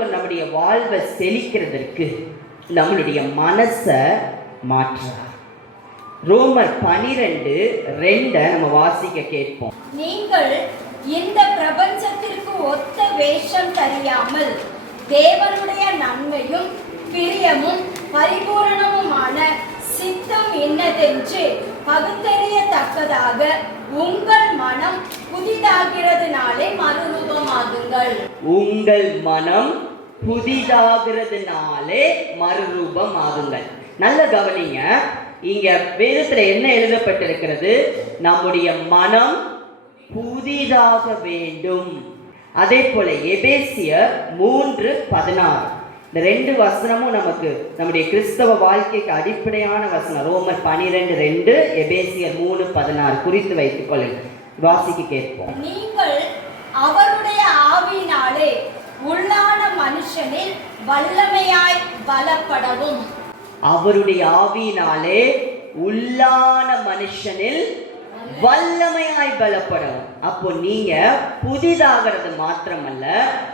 ஆண்டவர் நம்முடைய வாழ்வை செழிக்கிறதற்கு நம்மளுடைய மனசை மாற்றுறார் ரோமர் பனிரெண்டு ரெண்டை நம்ம வாசிக்க கேட்போம். நீங்கள் இந்த பிரபஞ்சத்திற்கு ஒத்த வேஷம் தெரியாமல் தேவனுடைய நன்மையும் பிரியமும் பரிபூரணமுமான சித்தம் என்னதென்று பகுத்தறியத்தக்கதாக உங்கள் மனம் புதிதாகிறதுனாலே மறுரூபமாகுங்கள். உங்கள் மனம் புதிதாகிறதுனாலே மறுரூபம் ஆகுங்கள் நல்ல கவனிங்க. இங்க வேதத்துல என்ன எழுதப்பட்டிருக்கிறது? நம்முடைய மனம் புதிதாக வேண்டும். அதே போல எபேசியர் மூன்று பதினாறு. இந்த ரெண்டு வசனமும் நமக்கு நம்முடைய கிறிஸ்தவ வாழ்க்கைக்கு அடிப்படையான வசனம். ரோமர் பனிரெண்டு ரெண்டு எபேசியர் மூணு பதினாறு. குறித்து வைத்துக் கொள்ளுங்கள். வாசிக்கு கேட்போம். நீங்கள் அவருடைய ஆவியினாலே உள்ளான மனுஷனில் வல்லமையாய் பலப்படவும். அவருடைய ஆவியினாலே உள்ளான மனுஷனில் வல்லமையாய் பலப்படும் அப்போ நீங்க புதிதாகிறது மாத்திரமல்ல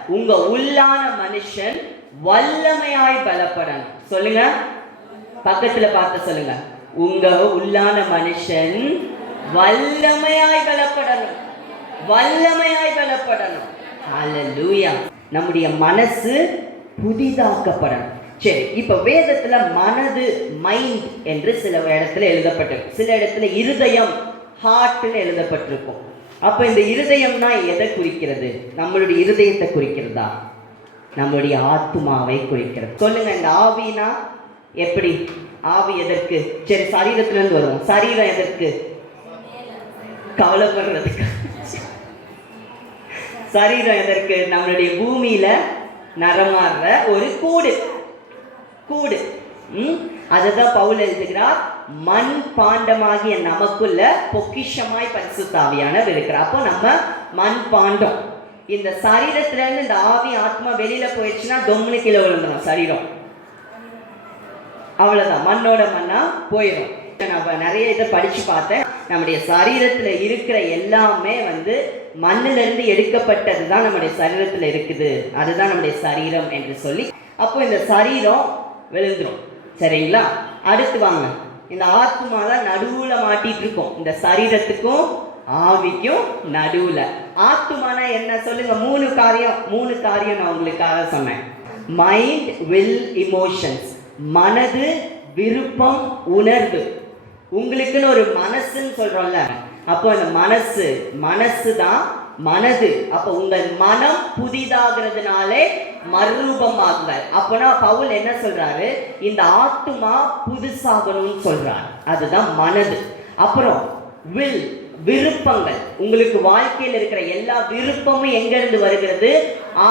உங்க உள்ளான மனுஷன் வல்லமையாய் பலப்படணும். சொல்லுங்க. பக்கத்துல பார்த்து சொல்லுங்க. உங்க உள்ளான மனுஷன் வல்லமையாய் பலப்படணும். வல்லமையாய் பலப்படணும். ஹalleluya நம்முடைய மனசு புதிதாக்கப்படணும். சரி இப்போ வேதத்தில் மனது மைண்ட் என்று சில இடத்துல எழுதப்பட்டிருக்கும் சில இடத்துல இருதயம் ஹார்ட்னு எழுதப்பட்டிருக்கும். அப்போ இந்த இருதயம்னா எதை குறிக்கிறது? நம்மளுடைய இருதயத்தை குறிக்கிறதா? நம்மளுடைய ஆத்மாவை குறிக்கிறது. சொல்லுங்க இந்த ஆவினா எப்படி? ஆவி எதற்கு? சரி சரீரத்திலேருந்து வரும் சரீரம் எதற்கு? கவலைப்படுறதுக்கு சரீரம் எதற்கு? நம்மளுடைய பூமியில நரமாடுற ஒரு கூடு. கூடு. ம்? அதுதான் பவுல் எழுதுகிறார் மண் பாண்டமாகிய நமக்குள்ள பொக்கிஷமாய் பரிசுத்தாவியானவர் இருக்கிறார். அப்போ நம்ம மண் பாண்டம். இந்த சரீரத்துல இருந்து இந்த ஆவி ஆத்மா வெளியில போயிடுச்சுன்னா தொம்னு கீழே விழுந்துடும் சரீரம். அவ்வளவுதான். மண்ணோட மண்ணா போயிடும் நான் நிறைய இதை படித்து பார்த்தேன். நம்முடைய சரீரத்தில் இருக்கிற எல்லாமே வந்து மண்ணிலிருந்து எடுக்கப்பட்டது தான் நம்முடைய சரீரத்தில் இருக்குது. அதுதான் நம்முடைய சரீரம் என்று சொல்லி. அப்போ இந்த சரீரம் விழுந்துடும் சரிங்களா? அடுத்து வாங்க. இந்த ஆத்மா தான் நடுவில் மாட்டிட்டு இருக்கோம். இந்த சரீரத்துக்கும் ஆவிக்கும் நடுவில். ஆத்மானா என்ன? சொல்லுங்க. மூணு காரியம். மூணு காரியம் நான் உங்களுக்காக சொன்னேன். மைண்ட் வில் இமோஷன்ஸ் மனது விருப்பம் உணர்வு. உங்களுக்குன்னு ஒரு மனசுன்னு சொல்றோம்ல அப்போ அந்த மனசு மனசு தான் மனது. அப்போ உங்கள் மனம் புதிதாகிறதுனாலே மறுரூபமாகுங்கள். அப்போனா பவுல் என்ன சொல்றாரு? இந்த ஆத்துமா புதுசாகணும்னு சொல்கிறார் அதுதான் மனது. அப்புறம் வில் விருப்பங்கள். உங்களுக்கு வாழ்க்கையில் இருக்கிற எல்லா விருப்பமும் எங்கேருந்து வருகிறது?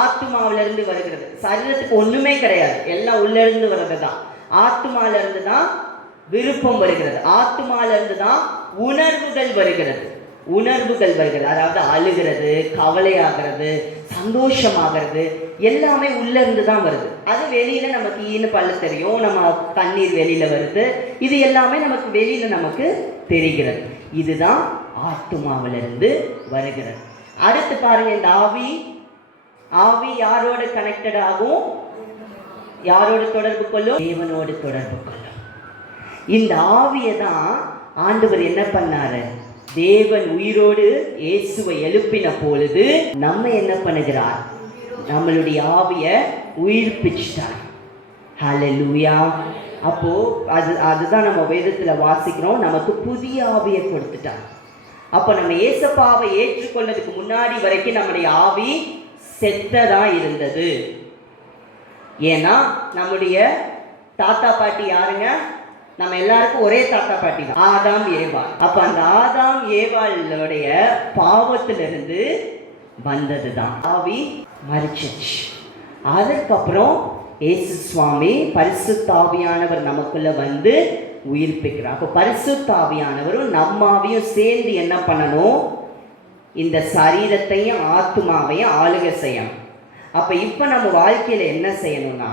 ஆத்மாவிலிருந்து வருகிறது. சரீரத்துக்கு ஒண்ணுமே கிடையாது. எல்லாம் உள்ளேருந்து வர்றது தான் ஆத்மாவிலிருந்து தான் விருப்பம் வருகிறது. ஆத்மாலிருந்து தான் உணர்வுகள் வருகிறது. உணர்வுகள் வருகிறது. அதாவது அழுகிறது கவலையாகிறது சந்தோஷமாகிறது எல்லாமே உள்ளேருந்து தான் வருது. அது வெளியில் நமக்கு ஈனு பல்ல தெரியும். நம்ம தண்ணீர் வெளியில் வருது. இது எல்லாமே நமக்கு வெளியில் நமக்கு தெரிகிறது. இதுதான் ஆத்மாவிலிருந்து வருகிறது. அடுத்து பாருங்க இந்த ஆவி ஆவி யாரோட கனெக்டட் ஆகும்? யாரோடு தொடர்பு கொள்ளும்? தேவனோடு தொடர்பு கொள்ளும். இந்த ஆவியை தான் ஆண்டவர் என்ன பண்ணாரு? தேவன் உயிரோடு இயேசுவை எழுப்பின பொழுது நம்ம என்ன பண்ணுகிறார்? நம்மளுடைய ஆவியை உயிர்ப்பிச்சிட்டார். லூயா அப்போ அது அதுதான் நம்ம வேதத்தில் வாசிக்கிறோம். நமக்கு புதிய ஆவியை கொடுத்துட்டார். அப்போ நம்ம ஏசப்பாவை ஏற்றுக்கொள்ளதுக்கு முன்னாடி வரைக்கும் நம்முடைய ஆவி செத்ததாக இருந்தது. ஏன்னா நம்முடைய தாத்தா பாட்டி யாருங்க? நம்ம எல்லாருக்கும் ஒரே தாத்தா பாட்டி தான். ஆதாம் ஏவாள் அப்ப அந்த ஆதாம் ஏவாளுடைய பாவத்திலிருந்து வந்தது தான் ஆவி மறிச்சிச்சு அதுக்கப்புறம் ஏசு சுவாமி பரிசுத்தாவியானவர் நமக்குள்ள வந்து உயிர்ப்பிக்கிறார் அப்போ பரிசுத்தாவியானவரும் நம்மாவையும் சேர்ந்து என்ன பண்ணணும்? இந்த சரீரத்தையும் ஆத்மாவையும் ஆளுகை செய்யணும். அப்போ இப்போ நம்ம வாழ்க்கையில் என்ன செய்யணும்னா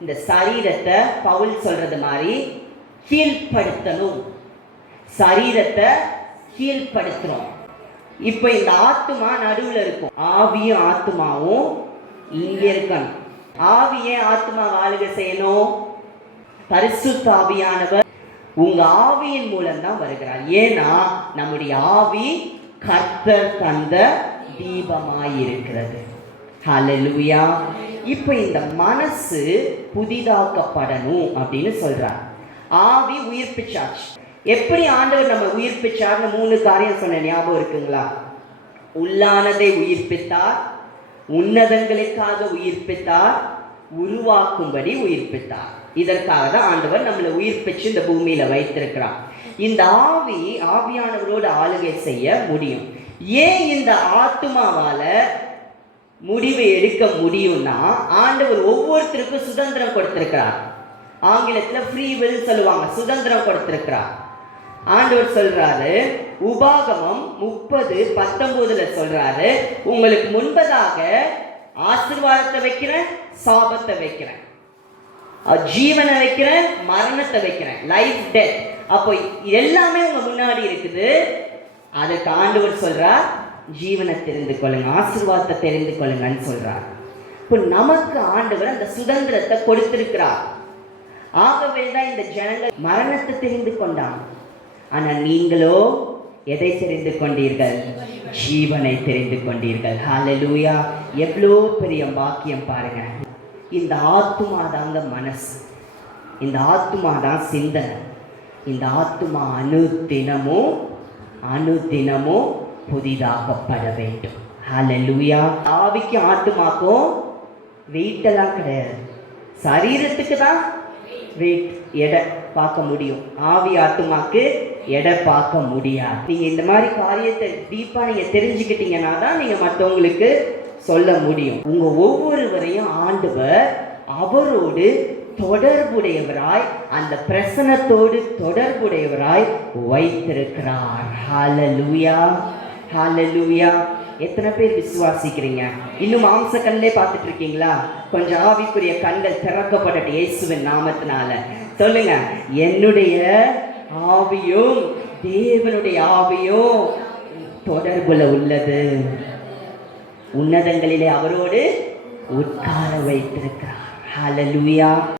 இந்த சரீரத்தை பவுல் சொல்கிறது மாதிரி கீழ்ப்படுத்தணும். சரீரத்தை கீழ்ப்படுத்துறோம். இப்போ இந்த ஆத்மா நடுவில் இருக்கும். ஆவியும் ஆத்மாவும் இங்கே இருக்கணும். ஆவியே ஆத்மா ஆளுக செய்யணும்? பரிசுத்த ஆவியானவர் உங்க ஆவியின் மூலம் தான் வருகிறார். ஏன்னா நம்முடைய ஆவி கர்த்தர் தந்த தீபமாயிருக்கிறது. இருக்கிறது இப்போ இந்த மனசு புதிதாக்கப்படணும் அப்படின்னு சொல்றாங்க ஆவி உயிர்ப்பிச்சார் எப்படி ஆண்டவர் நம்ம உயிர்ப்பிச்சார்னு மூணு காரியம் சொன்ன ஞாபகம் இருக்குங்களா? உள்ளானதை உயிர்ப்பித்தார் உன்னதங்களுக்காக உயிர்ப்பித்தார் உருவாக்கும்படி உயிர்ப்பித்தார். இதற்காக தான் ஆண்டவர் நம்மளை உயிர்ப்பிச்சு இந்த பூமியில வைத்திருக்கிறார். இந்த ஆவி ஆவியானவரோடு ஆளுகை செய்ய முடியும். ஏன் இந்த ஆத்மாவால முடிவு எடுக்க முடியும்னா ஆண்டவர் ஒவ்வொருத்தருக்கும் சுதந்திரம் கொடுத்திருக்கிறார். ஆங்கிலத்தில் ஃப்ரீ வில் சொல்லுவாங்க சுதந்திரம் கொடுத்துருக்கிறார் ஆண்டவர் சொல்றாரு உபாகமம் முப்பது பத்தொன்பதுல சொல்றாரு உங்களுக்கு முன்பதாக ஆசிர்வாதத்தை வைக்கிறேன் சாபத்தை வைக்கிறேன். ஜீவனை வைக்கிறேன் மரணத்தை வைக்கிறேன் லைஃப் டெத் அப்போ எல்லாமே உங்க முன்னாடி இருக்குது. அதுக்கு ஆண்டவர் சொல்றார் ஜீவனை தெரிந்து கொள்ளுங்க ஆசிர்வாதத்தை தெரிந்து கொள்ளுங்கன்னு சொல்றார். இப்போ நமக்கு ஆண்டவர் அந்த சுதந்திரத்தை கொடுத்திருக்கிறார். ஆகவே தான் இந்த ஜனங்கள் மரணத்தை தெரிந்து கொண்டான் ஆனால் நீங்களோ எதை தெரிந்து கொண்டீர்கள்? ஜீவனை தெரிந்து கொண்டீர்கள். ஹalleluya எவ்வளோ பெரிய பாக்கியம் பாருங்க. இந்த ஆத்துமா தாங்க மனசு. இந்த ஆத்துமா தான் சிந்தனை. இந்த ஆத்துமா அணு தினமும் புதிதாகப்பட வேண்டும். லூயா ஆவிக்கும் ஆத்துமாக்கும் வெயிட்டெல்லாம் கிடையாது. சரீரத்துக்கு தான் வெயிட் எடை பார்க்க முடியும். ஆவி ஆத்துமாக்கு எடை பார்க்க முடியாது. நீங்கள் இந்த மாதிரி காரியத்தை டீப்பாக நீங்கள் தெரிஞ்சுக்கிட்டீங்கன்னா தான் நீங்கள் மற்றவங்களுக்கு சொல்ல முடியும். உங்கள் ஒவ்வொருவரையும் ஆண்டவர் அவரோடு தொடர்புடையவராய் அந்த பிரசனத்தோடு தொடர்புடையவராய் வைத்திருக்கிறார். ஹாலலூயா ஹாலலூயா எத்தனை பேர் விசுவாசிக்கிறீங்க? இன்னும் மாம்ச கண்ணே பார்த்துட்டு இருக்கீங்களா கொஞ்சம் ஆவிக்குரிய கண்கள் திறக்கப்பட்ட இயேசுவின் நாமத்தினால. சொல்லுங்க என்னுடைய ஆவியும் தேவனுடைய ஆவியும் தொடர்புல உள்ளது. உன்னதங்களிலே அவரோடு உட்கார வைத்திருக்கிறார். ஹalleluya